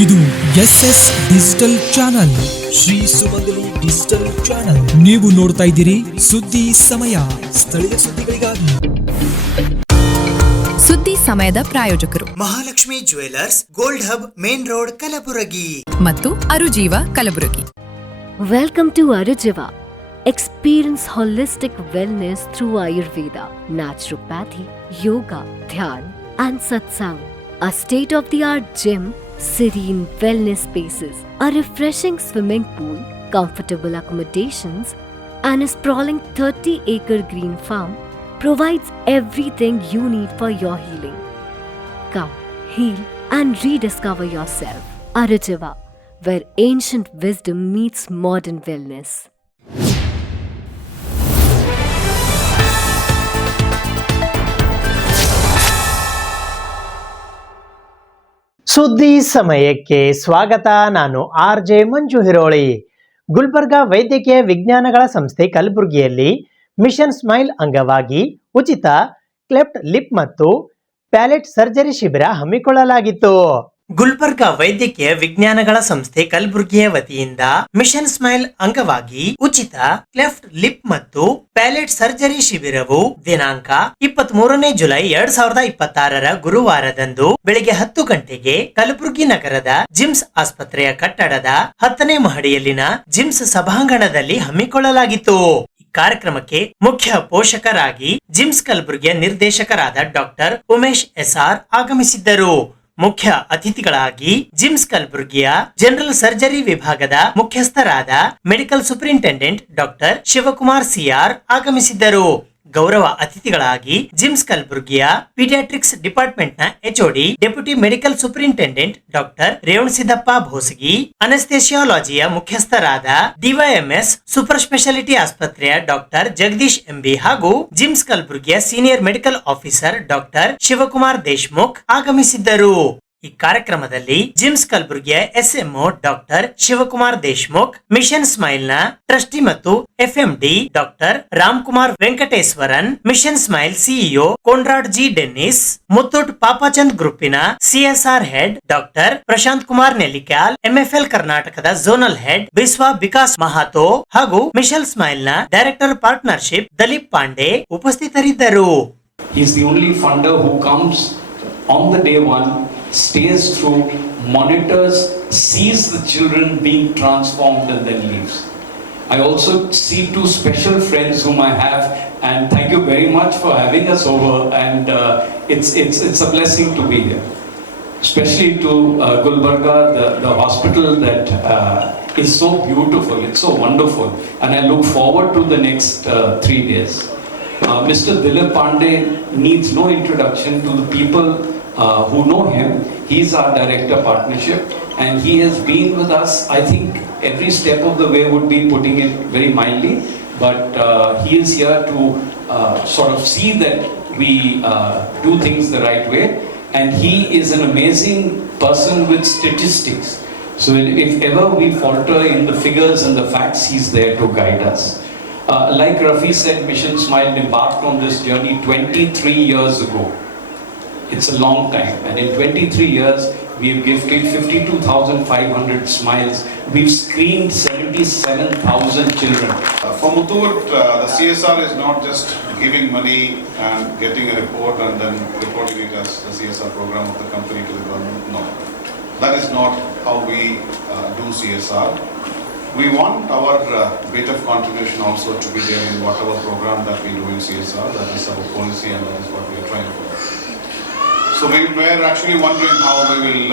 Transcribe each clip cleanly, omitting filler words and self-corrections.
ಇದು SS digital channel, Shri ಸುಮಂಗಲಿ digital channel. ನೀವು ನೋಡ್ತಾ ಇದ್ದೀರಿ ಸುದ್ದಿ ಸಮಯ, ಸ್ಥಳೀಯ ಸುದ್ದಿಗಳಿಗಾಗಿ. ಸುದ್ದಿ ಸಮಯದ ಪ್ರಾಯೋಜಕರು Mahalakshmi jewellers, gold hub, main road, Kalaburagi ಮತ್ತು ಅರುಜೀವ Kalaburagi. Welcome to Arujiva. Experience holistic wellness through Ayurveda, naturopathy, yoga, dhyan and satsang. A state-of-the-art gym, serene wellness spaces, a refreshing swimming pool, comfortable accommodations and a sprawling 30-acre green farm provides everything you need for your healing. Come, heal and rediscover yourself. Arujiva, where ancient wisdom meets modern wellness. ಸುದ್ದಿ ಸಮಯಕ್ಕೆ ಸ್ವಾಗತ. ನಾನು RJ ಮಂಜು ಹಿರೋಳಿ. ಗುಲ್ಬರ್ಗಾ ವೈದ್ಯಕೀಯ ವಿಜ್ಞಾನಗಳ ಸಂಸ್ಥೆ ಕಲಬುರಗಿಯಲ್ಲಿ mission smile ಅಂಗವಾಗಿ ಉಚಿತ ಕ್ಲೆಫ್ಟ್ ಲಿಪ್ ಮತ್ತು ಪ್ಯಾಲೆಟ್ ಸರ್ಜರಿ ಶಿಬಿರ ಹಮ್ಮಿಕೊಳ್ಳಲಾಗಿತ್ತು. ಗುಲ್ಬರ್ಗಾ ವೈದ್ಯಕೀಯ ವಿಜ್ಞಾನಗಳ ಸಂಸ್ಥೆ ಕಲಬುರಗಿಯ ವತಿಯಿಂದ ಮಿಷನ್ ಸ್ಮೈಲ್ ಅಂಗವಾಗಿ ಉಚಿತ ಕ್ಲೆಫ್ಟ್ ಲಿಪ್ ಮತ್ತು ಪ್ಯಾಲೆಟ್ ಸರ್ಜರಿ ಶಿಬಿರವು ದಿನಾಂಕ 23ನೇ ಜುಲೈ 2026 ಗುರುವಾರದಂದು ಬೆಳಿಗ್ಗೆ 10 ಗಂಟೆಗೆ ಕಲಬುರಗಿ ನಗರದ ಜಿಮ್ಸ್ ಆಸ್ಪತ್ರೆಯ ಕಟ್ಟಡದ 10ನೇ ಮಹಡಿಯಲ್ಲಿನ ಜಿಮ್ಸ್ ಸಭಾಂಗಣದಲ್ಲಿ ಹಮ್ಮಿಕೊಳ್ಳಲಾಗಿತ್ತು. ಕಾರ್ಯಕ್ರಮಕ್ಕೆ ಮುಖ್ಯ ಪೋಷಕರಾಗಿ ಜಿಮ್ಸ್ ಕಲಬುರಗಿಯ ನಿರ್ದೇಶಕರಾದ ಡಾಕ್ಟರ್ ಉಮೇಶ್ SR ಆಗಮಿಸಿದ್ದರು. ಮುಖ್ಯ ಅತಿಥಿಗಳಾಗಿ ಜಿಮ್ಸ್ ಕಲಬುರಗಿಯ ಜನರಲ್ ಸರ್ಜರಿ ವಿಭಾಗದ ಮುಖ್ಯಸ್ಥರಾದ medical superintendent doctor Shivakumar CR ಆಗಮಿಸಿದ್ದರು. ಗೌರವ ಅತಿಥಿಗಳಾಗಿ ಜಿಮ್ಸ್ ಕಲಬುರಗಿಯ ಪೀಡಿಯಾಟ್ರಿಕ್ಸ್ ಡಿಪಾರ್ಟ್ಮೆಂಟ್ ನ HOD deputy medical superintendent doctor Revanasiddappa Bhosagi, ಅನೆಸ್ಥೆಸಿಯಾಲಜಿಯ ಮುಖ್ಯಸ್ಥರಾದ DYMS ಸೂಪರ್ ಸ್ಪೆಷಾಲಿಟಿ ಆಸ್ಪತ್ರೆಯ ಡಾಕ್ಟರ್ ಜಗದೀಶ್ MB ಹಾಗೂ ಜಿಮ್ಸ್ ಕಲಬುರಗಿಯ senior medical officer doctor Shivakumar Deshmukh ಆಗಮಿಸಿದ್ದರು. ಈ ಕಾರ್ಯಕ್ರಮದಲ್ಲಿ ಜಿಮ್ಸ್ ಕಲಬುರಗಿಯ SMO doctor Shivakumar Deshmukh, mission smile ನ ಟ್ರಸ್ಟಿ ಮತ್ತು FMD doctor Ramkumar Venkateswaran, mission smile CEO Conrad G Dennis, Muthoot Pappachan ಗ್ರೂಪಿನ CSR head doctor Prashant Kumar Nellikyal, MFL ಕರ್ನಾಟಕದ ಝೋನಲ್ ಹೆಡ್ ಬಿಸ್ವಾ ವಿಕಾಸ್ ಮಹಾತೋ ಹಾಗೂ ಮಿಷನ್ ಸ್ಮೈಲ್ ನ ಡೈರೆಕ್ಟರ್ ಪಾರ್ಟ್ನರ್ಶಿಪ್ ದಲೀಪ್ ಪಾಂಡೆ ಉಪಸ್ಥಿತರಿದ್ದರು. He is the only funder who comes on the day one, stays through, monitors, sees the children being transformed and then leaves. I also see two special friends whom I have, and thank you very much for having us over, and it's a blessing to be here. Especially to Gulbarga, the hospital that is so beautiful, it's so wonderful, and I look forward to the next 3 days. Mr. Dilip Pandey needs no introduction to the people who know him. He's our director partnership, and he has been with us, I think, every step of the way, would be putting it very mildly, but he is here to sort of see that we do things the right way, and he is an amazing person with statistics. So if ever we falter in the figures and the facts, he's there to guide us. Like Rafi said, Mission Smile embarked on this journey 23 years ago. It's a long time, and in 23 years we've gifted 52,500 smiles. We've screened 77,000 children. For Muthoot, the CSR is not just giving money and getting a report and then reporting it as the CSR program of the company to the government. No, that is not how we do CSR. We want our bit of contribution also to be there in whatever program that we do in CSR. That is our policy, and that is what we are trying for. So we were actually wondering how we will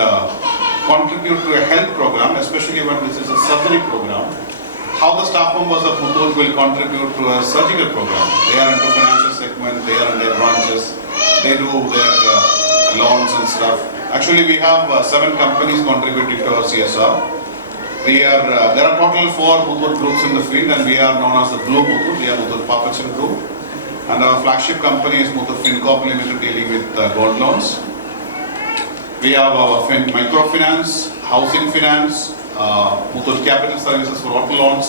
contribute to a health program, especially when this is a surgery program. How the staff members of Muthoot will contribute to a surgical program. They are into financial segment, they are in their branches, they do their loans and stuff. Actually, we have 7 companies contributing to our CSR. There are total 4 Muthoot groups in the field, and we are known as the Blue Muthoot. We are Muthoot Papachan Group, and our flagship company is Muthoot FinCorp Limited, dealing with gold loans. We have our microfinance, housing finance, Muthoot Capital Services for auto loans,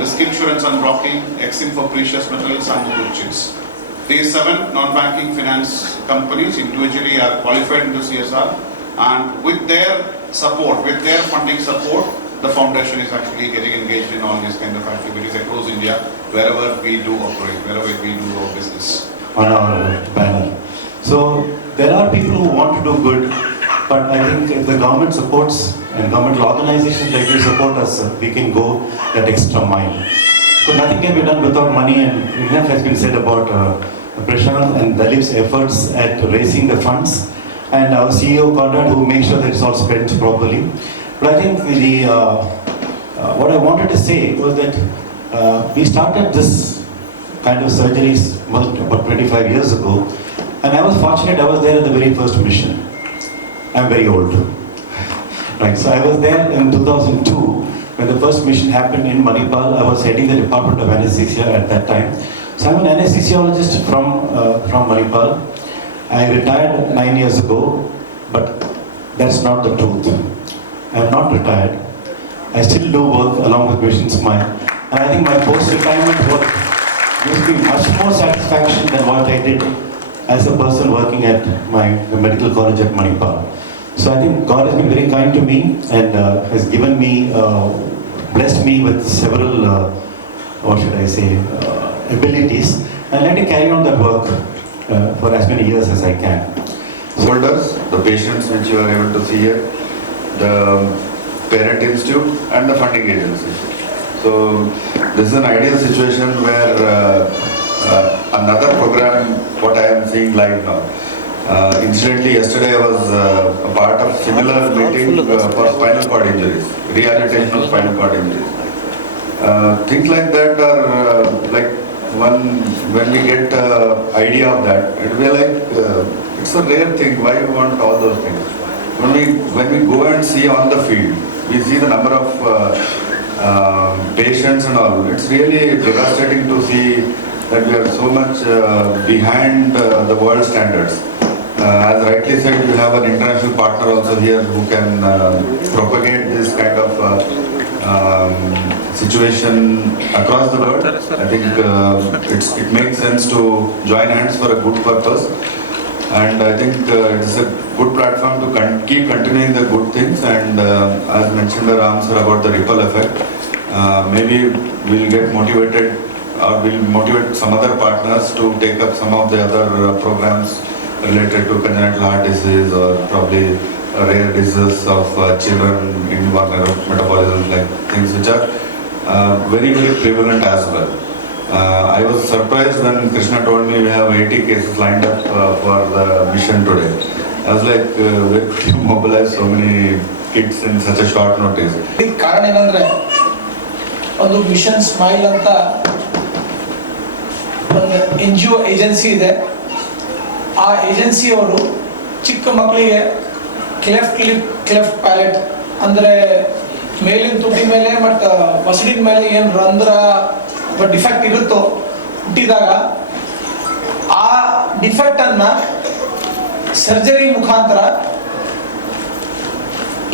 risk insurance and broking, Exim for precious metals, and Muthoot Chits. These 7 non-banking finance companies individually are qualified into CSR. And with their support, with their funding support, the foundation is actually getting engaged in all these kind of activities across India, wherever we do operate, wherever we do our business. On our banner. So there are people who want to do good, but I think if the government supports and governmental organizations like you support us, we can go that extra mile. So nothing can be done without money, and enough has been said about Prashant and Dalip's efforts at raising the funds, and our CEO Conrad, who makes sure that it's all spent properly. But I think what I wanted to say was that we started this kind of surgeries about 25 years ago, and I was fortunate, I was there at the very first mission. I'm very old. Right, so I was there in 2002 when the first mission happened in Manipal. I was heading the Department of Anesthesia at that time. So I'm an anesthesiologist from Manipal. I retired 9 years ago, but that's not the truth. I'm not retired. I still do work along with Mission Smile. And I think my post-retirement work gives me much more satisfaction than what I did as a person working at the medical college at Manipal. So I think God has been very kind to me and has given me, blessed me with several, what should I say, abilities, and let me carry on that work for as many years as I can. Holders, the patients which you are able to see here, the parent institute and the funding agency. So this is an ideal situation where another program, what I am seeing live now. Incidentally, yesterday I was a part of similar meeting for spinal cord injuries, rehabilitation of spinal cord injuries. Things like that are like when we get idea of that, it will be like it's a rare thing. Why you want all those things? When we go and see on the field, we see the number of patients and all. It's really devastating to see that we are so much behind the world standards. As rightly said, you have an international partner also here who can propagate this kind of situation across the world. I think it makes sense to join hands for a good purpose. And I think it is a good platform to keep continuing the good things. And as mentioned by Ram sir about the ripple effect, maybe we'll get motivated or we'll motivate some other partners to take up some of the other programs related to congenital heart disease or probably rare diseases of children in metabolism, like things which are very, very prevalent as well. I was surprised when Krishna told me we have 80 cases lined up for the mission today. I was like, where could you mobilize so many kids in such a short notice? ಕಾರಣ ಏನಂದ್ರೆ ಒಂದು mission smile ಅಂತ ಒಂದು NGO agency ಇದೆ. ಆ ಏಜೆನ್ಸಿಯವರು ಚಿಕ್ಕ ಮಕ್ಕಳಿಗೆ cleft palette ಅಂದರೆ ಮೇಲಿನ ತುಟಿ ಮೇಲೆ ಮತ್ತು ಮಸಡಿನ ಮೇಲೆ ಏನು ರಂಧ್ರ ಡಿಫೆಕ್ಟ್ ಇರುತ್ತೋ ಹುಟ್ಟಿದಾಗ ಆ ಡಿಫೆಕ್ಟ್ ಅನ್ನ ಸರ್ಜರಿ ಮುಖಾಂತರ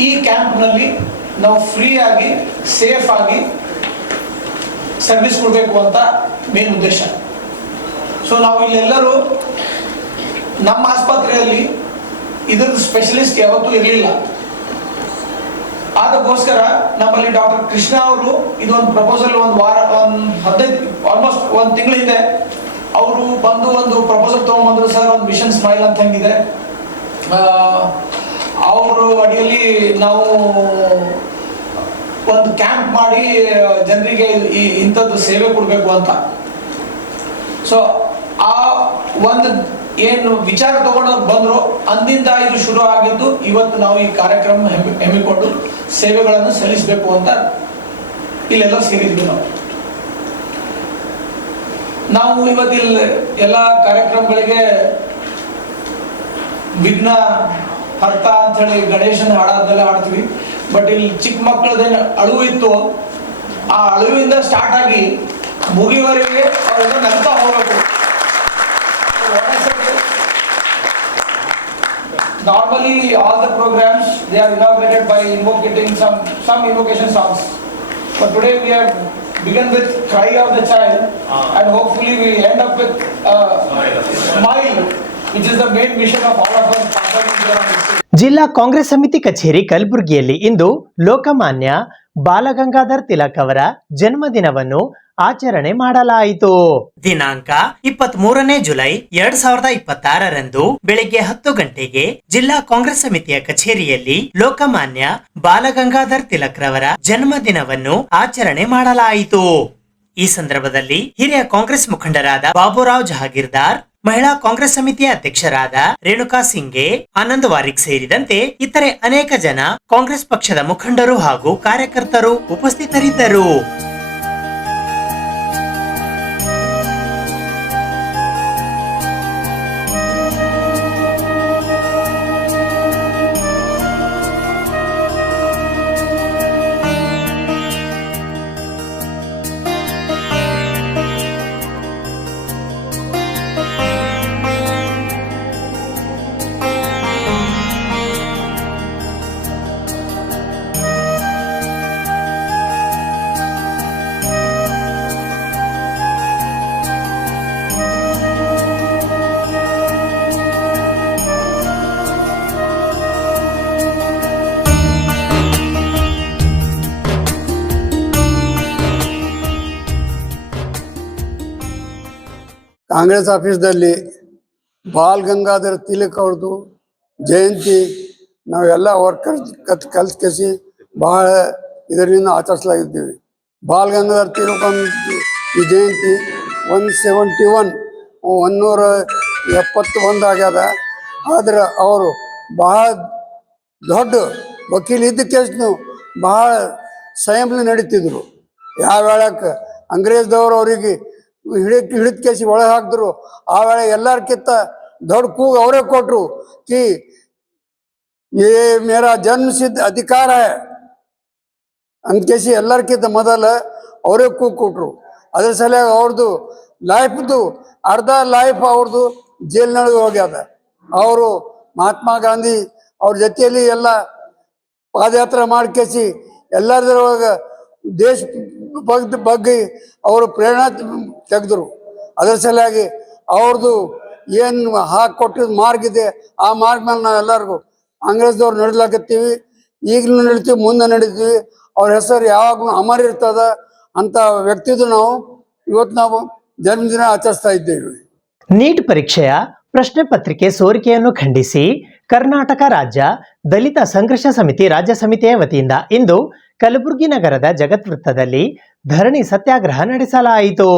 ಈ ಕ್ಯಾಂಪ್ನಲ್ಲಿ ನಾವು ಫ್ರೀ ಆಗಿ ಸೇಫ್ ಆಗಿ ಸರ್ವಿಸ್ ಕೊಡಬೇಕು ಅಂತ ಮೇನ್ ಉದ್ದೇಶ. ಸೊ ನಾವು ಇಲ್ಲೆಲ್ಲರೂ ನಮ್ಮ ಆಸ್ಪತ್ರೆಯಲ್ಲಿ ಇದ್ರದ್ದು ಸ್ಪೆಷಲಿಸ್ಟ್ ಯಾವತ್ತೂ ಇರಲಿಲ್ಲ. ಅದಕ್ಕೋಸ್ಕರ ನಮ್ಮಲ್ಲಿ ಡಾಕ್ಟರ್ ಕೃಷ್ಣ ಅವರು ಇದೊಂದು ಪ್ರಪೋಸಲ್ ಒಂದು 15 ಆಲ್ಮೋಸ್ಟ್ ಒಂದು ತಿಂಗಳ ಹಿಂದೆ ಅವರು ಬಂದು ಒಂದು ಪ್ರಪೋಸಲ್ ತೊಗೊಂಡ್ಬಂದ್ರು. ಸರ್ ಒಂದು ಮಿಷನ್ ಸ್ಮೈಲ್ ಅಂತ ಹೆಂಗಿದೆ, ಅವರು ಅಡಿಯಲ್ಲಿ ನಾವು ಒಂದು ಕ್ಯಾಂಪ್ ಮಾಡಿ ಜನರಿಗೆ ಇಂಥದ್ದು ಸೇವೆ ಕೊಡಬೇಕು ಅಂತ. ಸೊ ಆ ಒಂದು ಏನು ವಿಚಾರ ತಗೊಂಡು ಬಂದ್ರು, ಅಂದಿಂದ ಇದು ಶುರು ಆಗಿದ್ದು. ಇವತ್ತು ನಾವು ಈ ಕಾರ್ಯಕ್ರಮ ಹಮ್ಮಿಕೊಂಡು ಸೇವೆಗಳನ್ನು ಸಲ್ಲಿಸಬೇಕು ಅಂತ ಇಲ್ಲೆಲ್ಲ ಸೇರಿದ್ವಿ. ನಾವು ಇವತ್ತಿಲ್ಲ ಎಲ್ಲ ಕಾರ್ಯಕ್ರಮಗಳಿಗೆ ವಿಘ್ನ ಹರ್ತ ಅಂತ ಹೇಳಿ ಗಣೇಶನ ಹಾಡಾದ್ಮೇಲೆ ಹಾಡ್ತೀವಿ. ಬಟ್ ಇಲ್ಲಿ ಚಿಕ್ಕ ಮಕ್ಕಳದೇನು ಅಳುವು ಇತ್ತು, ಆ ಅಳುವಿಂದ ಸ್ಟಾರ್ಟ್ ಆಗಿ ಮುಗಿವರೆಗೆ ಅವರೆಲ್ಲ ನಗ್ತಾ ಹೋಗ್ಬೇಕು. Normally, all the programs they are inaugurated by invocating some invocation songs. But today we have begun with Cry of the Child, and hopefully we end up with Smile, which is the main mission of all of us. ಜಿಲ್ಲಾ ಕಾಂಗ್ರೆಸ್ ಸಮಿತಿ ಕಚೇರಿ ಕಲಬುರಗಿಯಲ್ಲಿ ಇಂದು ಲೋಕಮಾನ್ಯ ಬಾಲಗಂಗಾಧರ್ ತಿಲಕ್ ಅವರ ಜನ್ಮದಿನವನ್ನು ಆಚರಣೆ ಮಾಡಲಾಯಿತು. ದಿನಾಂಕ 23ನೇ July 2026ರಂದು ಬೆಳಿಗ್ಗೆ 10 ಗಂಟೆಗೆ ಜಿಲ್ಲಾ ಕಾಂಗ್ರೆಸ್ ಸಮಿತಿಯ ಕಚೇರಿಯಲ್ಲಿ ಲೋಕಮಾನ್ಯ ಬಾಲಗಂಗಾಧರ್ ತಿಲಕ್ ರವರ ಜನ್ಮದಿನವನ್ನು ಆಚರಣೆ ಮಾಡಲಾಯಿತು. ಈ ಸಂದರ್ಭದಲ್ಲಿ ಹಿರಿಯ ಕಾಂಗ್ರೆಸ್ ಮುಖಂಡರಾದ ಬಾಬುರಾವ್ ಜಹಾಗೀರ್ದಾರ್, ಮಹಿಳಾ ಕಾಂಗ್ರೆಸ್ ಸಮಿತಿಯ ಅಧ್ಯಕ್ಷರಾದ ರೇಣುಕಾ ಸಿಂಗೆ, ಆನಂದ್ ವಾರಿಕ್ ಸೇರಿದಂತೆ ಇತರೆ ಅನೇಕ ಜನ ಕಾಂಗ್ರೆಸ್ ಪಕ್ಷದ ಮುಖಂಡರು ಹಾಗೂ ಕಾರ್ಯಕರ್ತರು ಉಪಸ್ಥಿತರಿದ್ದರು. ಕಾಂಗ್ರೆಸ್ ಆಫೀಸ್ದಲ್ಲಿ ಬಾಲ್ ಗಂಗಾಧರ್ ತಿಲಕ್ ಅವ್ರದ್ದು ಜಯಂತಿ ನಾವೆಲ್ಲ ವರ್ಕರ್ಸ್ ಕಲ್ಸಿ ಭಾಳ ಇದರಿಂದ ಆಚರಿಸಲಾಗಿದ್ದೀವಿ. ಬಾಲ್ ಗಂಗಾಧರ್ ತಿಲಕ್ ಈ ಜಯಂತಿ 171 ಆಗ್ಯದ. ಆದ್ರೆ ಅವರು ಭಾಳ ದೊಡ್ಡ ವಕೀಲ ಇದ್ದಕ್ಕೆಷ್ಟು ಭಾಳ ಸಂಯಮ ನಡೀತಿದ್ರು. ಯಾವ ವೇಳಕ್ಕೆ ಅಂಗ್ರೇಜ್ದವ್ರು ಅವರಿಗೆ ಹಿಡಿದ ಕೇಸಿ ಒಳಗೆ ಹಾಕಿದ್ರು, ಆ ವೇಳೆ ಎಲ್ಲರ್ಕಿಂತ ದೊಡ್ಡ ಕೂಗು ಅವರೇ ಕೊಟ್ರು ಕಿ ಯೇ ಮೇರಾ ಜನ್ಮಸಿದ್ಧ ಅಧಿಕಾರ ಅಂದ್ಕೇಸಿ ಎಲ್ಲರ್ಕಿಂತ ಮೊದಲ ಅವರೇ ಕೂಗು ಕೊಟ್ರು. ಅದ್ರ ಸಲುವಾಗಿ ಅವ್ರದ್ದು ಲೈಫ್ದು ಅರ್ಧ ಲೈಫ್ ಅವ್ರದ್ದು ಜೈಲಿನೊಳಗೆ ಹೋಗ್ಯದ. ಅವರು ಮಹಾತ್ಮ ಗಾಂಧಿ ಅವ್ರ ಜೊತೆಯಲ್ಲಿ ಎಲ್ಲ ಪಾದಯಾತ್ರೆ ಮಾಡ್ಕೇಸಿ ಎಲ್ಲರದ್ರೊಳಗೆ ದೇಶ ಬಗ್ಗೆ ಅವರು ಪ್ರೇರಣಾ ತೆಗೆದ್ರು. ಅದರ ಸಲುವಾಗಿ ಅವ್ರದ್ದು ಏನು ಹಾಕಿಕೊಟ್ಟಿದ್ದು ಮಾರ್ಗ ಇದೆ, ಆ ಮಾರ್ಗ ಮೇಲೆ ನಾವೆಲ್ಲರಿಗೂ ಕಾಂಗ್ರೆಸ್ದವ್ರು ನಡಿಲಾಕತ್ತೀವಿ. ಈಗಲೂ ನಡಿತೀವಿ, ಮುಂದೆ ನಡೀತೀವಿ. ಅವ್ರ ಹೆಸರು ಯಾವಾಗಲೂ ಅಮರ ಇರ್ತದ ಅಂತ ವ್ಯಕ್ತಿದು ಇವತ್ತು ನಾವು ಜನ್ಮದಿನ ಆಚರಿಸ್ತಾ ಇದ್ದೇವೆ. ನೀಟ್ ಪರೀಕ್ಷೆಯ ಪ್ರಶ್ನೆ ಪತ್ರಿಕೆ ಸೋರಿಕೆಯನ್ನು ಖಂಡಿಸಿ ಕರ್ನಾಟಕ ರಾಜ್ಯ ದಲಿತ ಸಂಘರ್ಷ ಸಮಿತಿ ರಾಜ್ಯ ಸಮಿತಿಯ ವತಿಯಿಂದ ಇಂದು ಕಲಬುರಗಿ ನಗರದ ಜಗತ್ ವೃತ್ತದಲ್ಲಿ ಧರಣಿ ಸತ್ಯಾಗ್ರಹ ನಡೆಸಲಾಯಿತು.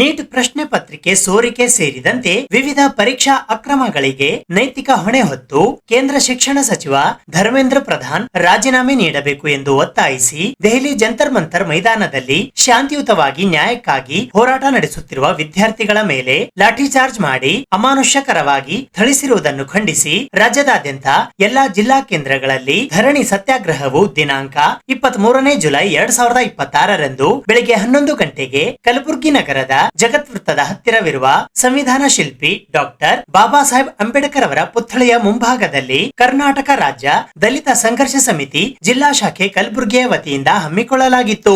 ನೀಟ್ ಪ್ರಶ್ನೆ ಪತ್ರಿಕೆ ಸೋರಿಕೆ ಸೇರಿದಂತೆ ವಿವಿಧ ಪರೀಕ್ಷಾ ಅಕ್ರಮಗಳಿಗೆ ನೈತಿಕ ಹೊಣೆ ಹೊತ್ತು ಕೇಂದ್ರ ಶಿಕ್ಷಣ ಸಚಿವ ಧರ್ಮೇಂದ್ರ ಪ್ರಧಾನ್ ರಾಜೀನಾಮೆ ನೀಡಬೇಕು ಎಂದು ಒತ್ತಾಯಿಸಿ ದೆಹಲಿ ಜಂತರ್ ಮಂತರ್ ಮೈದಾನದಲ್ಲಿ ಶಾಂತಿಯುತವಾಗಿ ನ್ಯಾಯಕ್ಕಾಗಿ ಹೋರಾಟ ನಡೆಸುತ್ತಿರುವ ವಿದ್ಯಾರ್ಥಿಗಳ ಮೇಲೆ ಲಾಠಿ ಚಾರ್ಜ್ ಮಾಡಿ ಅಮಾನುಷ್ಯಕರವಾಗಿ ಥಳಿಸಿರುವುದನ್ನು ಖಂಡಿಸಿ ರಾಜ್ಯದಾದ್ಯಂತ ಎಲ್ಲಾ ಜಿಲ್ಲಾ ಕೇಂದ್ರಗಳಲ್ಲಿ ಧರಣಿ ಸತ್ಯಾಗ್ರಹವು ದಿನಾಂಕ 23ನೇ ಜುಲೈ 2026ರಂದು ಬೆಳಿಗ್ಗೆ 11 ಗಂಟೆಗೆ ಕಲಬುರಗಿ ನಗರದ ಜಗತ್ ವೃತ್ತದ ಹತ್ತಿರವಿರುವ ಸಂವಿಧಾನ ಶಿಲ್ಪಿ ಡಾಕ್ಟರ್ ಬಾಬಾ ಸಾಹೇಬ್ ಅಂಬೇಡ್ಕರ್ ಅವರ ಪುತ್ಥಳಿಯ ಮುಂಭಾಗದಲ್ಲಿ ಕರ್ನಾಟಕ ರಾಜ್ಯ ದಲಿತ ಸಂಘರ್ಷ ಸಮಿತಿ ಜಿಲ್ಲಾ ಶಾಖೆ ಕಲಬುರಗಿಯ ವತಿಯಿಂದ ಹಮ್ಮಿಕೊಳ್ಳಲಾಗಿತ್ತು.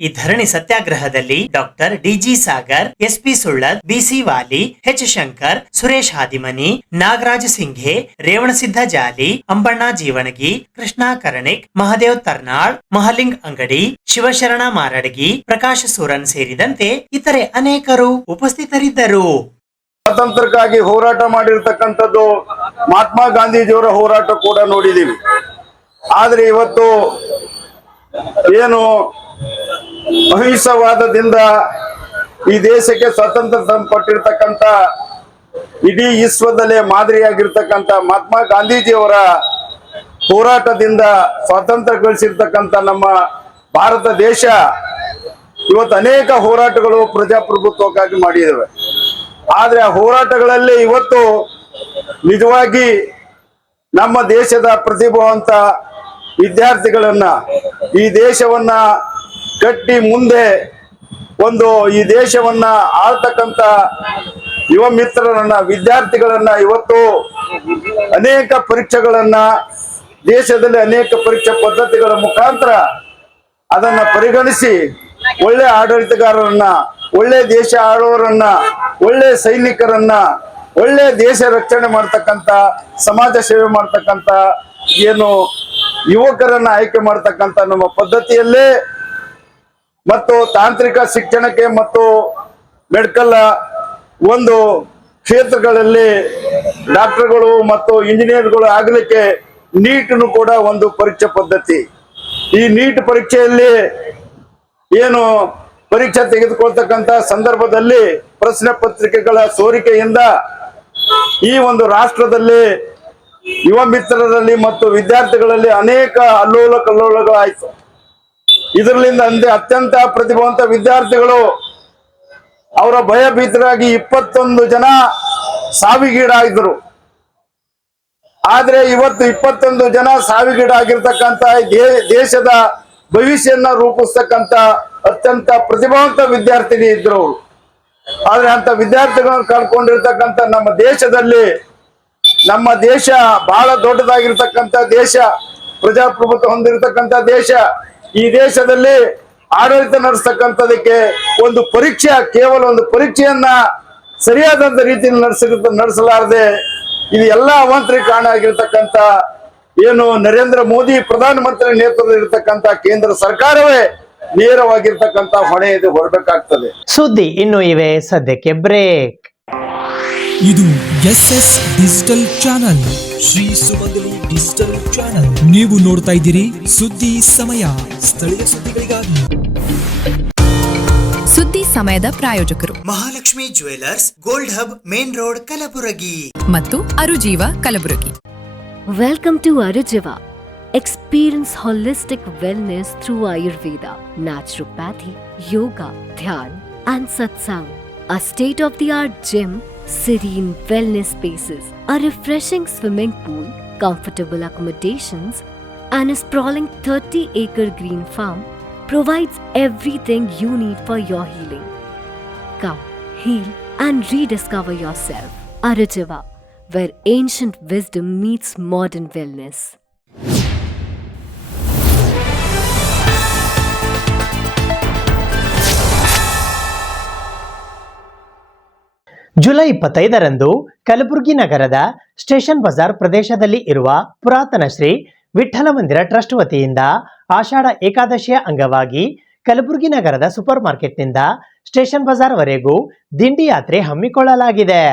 ಈ ಧರಣಿ ಸತ್ಯಾಗ್ರಹದಲ್ಲಿ ಡಾಕ್ಟರ್ ಡಿಜಿ ಸಾಗರ್, ಎಸ್ಪಿ ಸುಳ್ಳದ್, ಬಿಸಿ ವಾಲಿ, ಎಚ್ ಶಂಕರ್, ಸುರೇಶ್ ಹಾದಿಮನಿ, ನಾಗರಾಜ್ ಸಿಂಘೆ, ರೇವಣಸಿದ್ಧ ಜಾಲಿ, ಅಂಬಣ್ಣ ಜೀವಣಗಿ, ಕೃಷ್ಣ ಕರಣಿಕ್, ಮಹದೇವ್ ತರ್ನಾಳ್, ಮಹಲಿಂಗ್ ಅಂಗಡಿ, ಶಿವಶರಣ ಮಾರಡಗಿ, ಪ್ರಕಾಶ್ ಸೂರನ್ ಸೇರಿದಂತೆ ಇತರೆ ಅನೇಕರು ಉಪಸ್ಥಿತರಿದ್ದರು. ಸ್ವಾತಂತ್ರ್ಯಕ್ಕಾಗಿ ಹೋರಾಟ ಮಾಡಿರ್ತಕ್ಕಂಥದ್ದು ಮಹಾತ್ಮ ಗಾಂಧೀಜಿಯವರ ಹೋರಾಟ ಕೂಡ ನೋಡಿದೀವಿ. ಆದ್ರೆ ಇವತ್ತು ಏನು ಅಹಿಂಸವಾದದಿಂದ ಈ ದೇಶಕ್ಕೆ ಸ್ವಾತಂತ್ರ್ಯ ಕೊಟ್ಟಿರ್ತಕ್ಕಂಥ ಇಡೀ ವಿಶ್ವದಲ್ಲೇ ಮಾದರಿಯಾಗಿರ್ತಕ್ಕಂಥ ಮಹಾತ್ಮ ಗಾಂಧೀಜಿಯವರ ಹೋರಾಟದಿಂದ ಸ್ವಾತಂತ್ರ್ಯ ಗಳಿಸಿರ್ತಕ್ಕಂಥ ನಮ್ಮ ಭಾರತ ದೇಶ ಇವತ್ತು ಅನೇಕ ಹೋರಾಟಗಳು ಪ್ರಜಾಪ್ರಭುತ್ವಕ್ಕಾಗಿ ಮಾಡಿದ್ದೇವೆ. ಆದ್ರೆ ಆ ಹೋರಾಟಗಳಲ್ಲಿ ಇವತ್ತು ನಿಜವಾಗಿ ನಮ್ಮ ದೇಶದ ಪ್ರತಿಭಾವಂತ ವಿದ್ಯಾರ್ಥಿಗಳನ್ನ ಈ ದೇಶವನ್ನ ಕಟ್ಟಿ ಮುಂದೆ ಒಂದು ಈ ದೇಶವನ್ನ ಆಳ್ತಕ್ಕಂಥ ಯುವ ಮಿತ್ರರನ್ನ ವಿದ್ಯಾರ್ಥಿಗಳನ್ನ ಇವತ್ತು ಅನೇಕ ಪರೀಕ್ಷೆಗಳನ್ನ ದೇಶದಲ್ಲಿ ಅನೇಕ ಪರೀಕ್ಷಾ ಪದ್ಧತಿಗಳ ಮುಖಾಂತರ ಅದನ್ನ ಪರಿಗಣಿಸಿ ಒಳ್ಳೆ ಆಡಳಿತಗಾರರನ್ನ, ಒಳ್ಳೆ ದೇಶ ಆಳುವರನ್ನ, ಒಳ್ಳೆ ಸೈನಿಕರನ್ನ ಒಳ್ಳೆ ದೇಶ ರಕ್ಷಣೆ ಮಾಡ್ತಕ್ಕಂಥ, ಸಮಾಜ ಸೇವೆ ಮಾಡ್ತಕ್ಕಂಥ ಏನು ಯುವಕರನ್ನ ಆಯ್ಕೆ ಮಾಡ್ತಕ್ಕಂಥ ನಮ್ಮ ಪದ್ಧತಿಯಲ್ಲೇ ಮತ್ತು ತಾಂತ್ರಿಕ ಶಿಕ್ಷಣಕ್ಕೆ ಮತ್ತು ಮೆಡಿಕಲ್ ಒಂದು ಕ್ಷೇತ್ರಗಳಲ್ಲಿ ಡಾಕ್ಟರ್ಗಳು ಮತ್ತು ಇಂಜಿನಿಯರ್ಗಳು ಆಗಲಿಕ್ಕೆ ನೀಟ್ನು ಕೂಡ ಒಂದು ಪರೀಕ್ಷಾ ಪದ್ಧತಿ. ಈ ನೀಟ್ ಪರೀಕ್ಷೆಯಲ್ಲಿ ಏನು ಪರೀಕ್ಷೆ ತೆಗೆದುಕೊಳ್ತಕ್ಕಂಥ ಸಂದರ್ಭದಲ್ಲಿ ಪ್ರಶ್ನೆ ಪತ್ರಿಕೆಗಳ ಸೋರಿಕೆಯಿಂದ ಈ ಒಂದು ರಾಷ್ಟ್ರದಲ್ಲಿ ಯುವ ಮಿತ್ರರಲ್ಲಿ ಮತ್ತು ವಿದ್ಯಾರ್ಥಿಗಳಲ್ಲಿ ಅನೇಕ ಅಲ್ಲೋಲ ಕಲ್ಲೋಲಗಳಾಯಿತು. ಇದರಿಂದ ಅತ್ಯಂತ ಪ್ರತಿಭಾವಂತ ವಿದ್ಯಾರ್ಥಿಗಳು ಅವರ ಭಯಭೀತರಾಗಿ 21 ಜನ ಸಾವಿಗೀಡಾಗಿದ್ರು. ಆದ್ರೆ ಇವತ್ತು 21 ಜನ ಸಾವಿಗೀಡಾಗಿರ್ತಕ್ಕಂಥ ದೇಶದ ಭವಿಷ್ಯನ್ನ ರೂಪಿಸ್ತಕ್ಕಂಥ ಅತ್ಯಂತ ಪ್ರತಿಭಾವಂತ ವಿದ್ಯಾರ್ಥಿನಿ ಇದ್ರು ಅವರು. ಆದ್ರೆ ಅಂತ ವಿದ್ಯಾರ್ಥಿಗಳನ್ನು ಕಳ್ಕೊಂಡಿರ್ತಕ್ಕಂಥ ನಮ್ಮ ದೇಶದಲ್ಲಿ, ನಮ್ಮ ದೇಶ ಬಹಳ ದೊಡ್ಡದಾಗಿರ್ತಕ್ಕಂಥ ದೇಶ, ಪ್ರಜಾಪ್ರಭುತ್ವ ಹೊಂದಿರತಕ್ಕಂಥ ದೇಶ. ಈ ದೇಶದಲ್ಲಿ ಆಡಳಿತ ನಡೆಸ್ತಕ್ಕಂಥದಕ್ಕೆ ಒಂದು ಪರೀಕ್ಷೆ, ಕೇವಲ ಒಂದು ಪರೀಕ್ಷೆಯನ್ನ ಸರಿಯಾದಂತ ರೀತಿಯಲ್ಲಿ ನಡೆಸಲಾರದೆ ಇದು ಎಲ್ಲ ಅವಾಂತರಿಗೆ ಕಾರಣ ಆಗಿರ್ತಕ್ಕಂಥ ಏನು ನರೇಂದ್ರ ಮೋದಿ ಪ್ರಧಾನಮಂತ್ರಿ ನೇತೃತ್ವದಲ್ಲಿರ್ತಕ್ಕಂಥ ಕೇಂದ್ರ ಸರ್ಕಾರವೇ ನೇರವಾಗಿರ್ತಕ್ಕಂಥ ಹೊಣೆ ಇದು ಹೊರಬೇಕಾಗ್ತದೆ. ಸುದ್ದಿ ಇನ್ನು ಇವೆ, ಸದ್ಯಕ್ಕೆ ಬ್ರೇಕ್. ಇದು SS ಡಿಜಿಟಲ್ ಚಾನಲ್, ಶ್ರೀ ಸುಮಂಗಲಿ ಡಿಜಿಟಲ್ ಚಾನಲ್. ನೀವು ನೋಡ್ತಾ ಇದ್ದೀರಿ ಸುದ್ದಿ ಸಮಯ, ಸ್ಥಳೀಯ ಸುದ್ದಿಗಳಿಗಾಗಿ. ಸುದ್ದಿ ಸಮಯದ ಪ್ರಾಯೋಜಕರು Mahalakshmi jewellers, gold hub, main road, Kalaburagi ಮತ್ತು ಅರುಜೀವ Kalaburagi. Welcome to Arujiva. Experience holistic wellness through Ayurveda, naturopathy, yoga, dhyan, and satsang. A state-of-the-art gym, serene wellness spaces, a refreshing swimming pool, comfortable accommodations, and a sprawling 30-acre green farm provides everything you need for your healing. Come, heal, and rediscover yourself. Arujiva, where ancient wisdom meets modern wellness. July 25ರಂದು ಕಲಬುರಗಿ ನಗರದ station Bazaar ಪ್ರದೇಶದಲ್ಲಿ ಇರುವ ಪುರಾತನ ಶ್ರೀ ವಿಠ್ಠಲ ಮಂದಿರ trust ವತಿಯಿಂದ ಆಷಾಢ ಏಕಾದಶಿಯ ಅಂಗವಾಗಿ ಕಲಬುರಗಿ ನಗರದ super ಮಾರ್ಕೆಟ್ನಿಂದ station Bazaar ವರೆಗೂ ದಿಂಡಿ ಯಾತ್ರೆ ಹಮ್ಮಿಕೊಳ್ಳಲಾಗಿದೆ.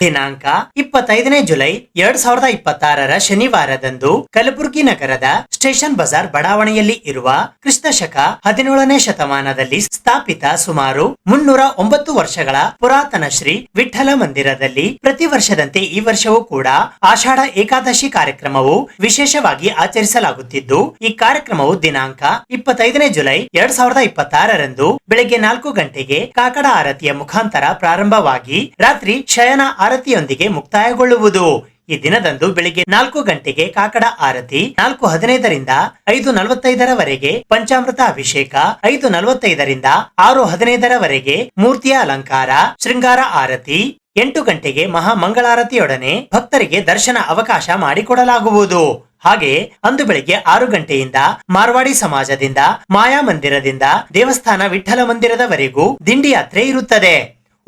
ದಿನಾಂಕ 25ನೇ ಜುಲೈ 2026ರ ಶನಿವಾರದಂದು ಕಲಬುರಗಿ ನಗರದ ಸ್ಟೇಷನ್ ಬಜಾರ್ ಬಡಾವಣೆಯಲ್ಲಿ ಇರುವ ಕ್ರಿಸ್ತಶಕ 17ನೇ ಶತಮಾನದಲ್ಲಿ ಸ್ಥಾಪಿತ ಸುಮಾರು 309 ವರ್ಷಗಳ ಪುರಾತನ ಶ್ರೀ ವಿಠ್ಠಲ ಮಂದಿರದಲ್ಲಿ ಪ್ರತಿ ವರ್ಷದಂತೆ ಈ ವರ್ಷವೂ ಕೂಡ ಆಷಾಢ ಏಕಾದಶಿ ಕಾರ್ಯಕ್ರಮವು ವಿಶೇಷವಾಗಿ ಆಚರಿಸಲಾಗುತ್ತಿದ್ದು, ಈ ಕಾರ್ಯಕ್ರಮವು ದಿನಾಂಕ 25ನೇ ಜುಲೈ 2026ರಂದು ಬೆಳಗ್ಗೆ 4 ಗಂಟೆಗೆ ಕಾಕಡ ಆರತಿಯ ಮುಖಾಂತರ ಪ್ರಾರಂಭವಾಗಿ ರಾತ್ರಿ ಶಯನ ಆರತಿಯೊಂದಿಗೆ ಮುಕ್ತಾಯಗೊಳ್ಳುವುದು. ಈ ದಿನದಂದು ಬೆಳಿಗ್ಗೆ 4 ಗಂಟೆಗೆ ಕಾಕಡ ಆರತಿ, 4:15ರಿಂದ 5:45ರವರೆಗೆ ಪಂಚಾಮೃತ ಅಭಿಷೇಕ, 5:45ರಿಂದ 6:15ರವರೆಗೆ ಮೂರ್ತಿಯ ಅಲಂಕಾರ, ಶೃಂಗಾರ ಆರತಿ, 8 ಗಂಟೆಗೆ ಮಹಾ ಮಂಗಳಾರತಿಯೊಡನೆ ಭಕ್ತರಿಗೆ ದರ್ಶನ ಅವಕಾಶ ಮಾಡಿಕೊಡಲಾಗುವುದು. ಹಾಗೆ ಅಂದು ಬೆಳಿಗ್ಗೆ 6 ಗಂಟೆಯಿಂದ ಮಾರ್ವಾಡಿ ಸಮಾಜದಿಂದ, ಮಾಯಾ ಮಂದಿರದಿಂದ ದೇವಸ್ಥಾನ ವಿಠ್ಠಲ ಮಂದಿರದವರೆಗೂ ದಿಂಡಿ ಯಾತ್ರೆ ಇರುತ್ತದೆ.